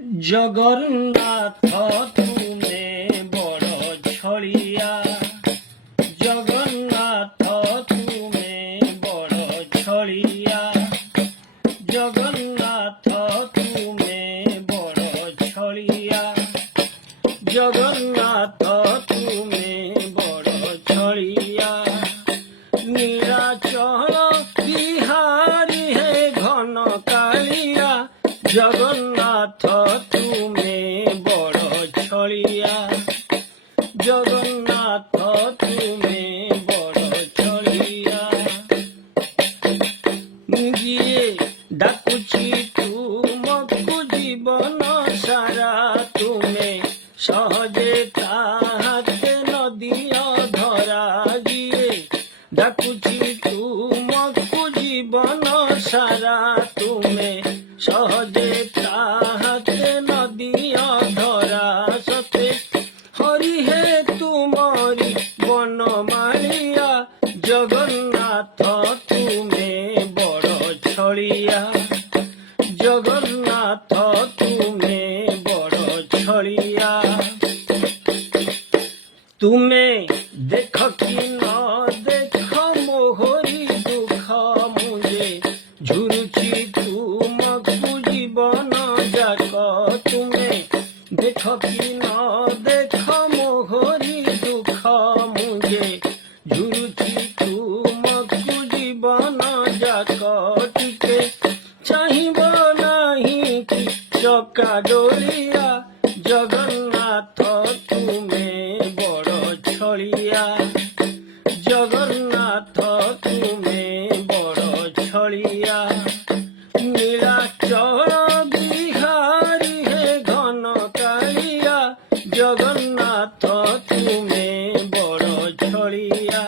জগন্নাথ তুমে বড় ছড়িয়া, জগন্নাথ তুমে বড় ছড়িয়া, জগন্নাথ তুমে বড় ছড়িয়া, জগন্নাথ তুমে বড় ছড়িয়া। নীলাচল বিহারী হে ঘন কালিয়া, জগন্নাথ তুমে বড় ছড়িয়া, জগন্নাথ তুমে বড় ছড়িয়া। গিয়ে ডাকুছি তুমকু জীবন সারা, তুমে সহজে তাহাতে নদীয় ধরা। গিয়ে ডাকুছি তুমকু জীবন সারা, তুমে সহজে তাহাতে নদীয় ধরা। সতে হরি হে তুমরি বনমালিয়া, জগন্নাথ তুমে বড় ছড়িয়া, জগন্নাথ তুমে বড় ছড়িয়া। তুমে দেখ কি ন দেখ মোহরি দুঃখ মুজে, ঝুরুছি তুমকু জীবন যাক। তুমে দেখ কি ন দেখ মোহরি দুঃখ মুজে, ঝুরুছি তুমকু জীবন যাক। টিকে চাহিব নাহি কি চকা ডোলিয়া, জগন্নাথ তুমে বড় ছড়িয়া, জগন্নাথ তুমে বড় ছড়িয়া। নীলাচল বিহারী হে ঘন কালিয়া, জগন্নাথ তুমে বড় ছড়িয়া,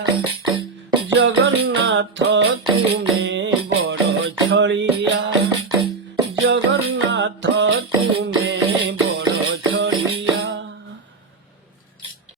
জগন্নাথ তুমে বড় ছড়িয়া, জগন্নাথ তুমে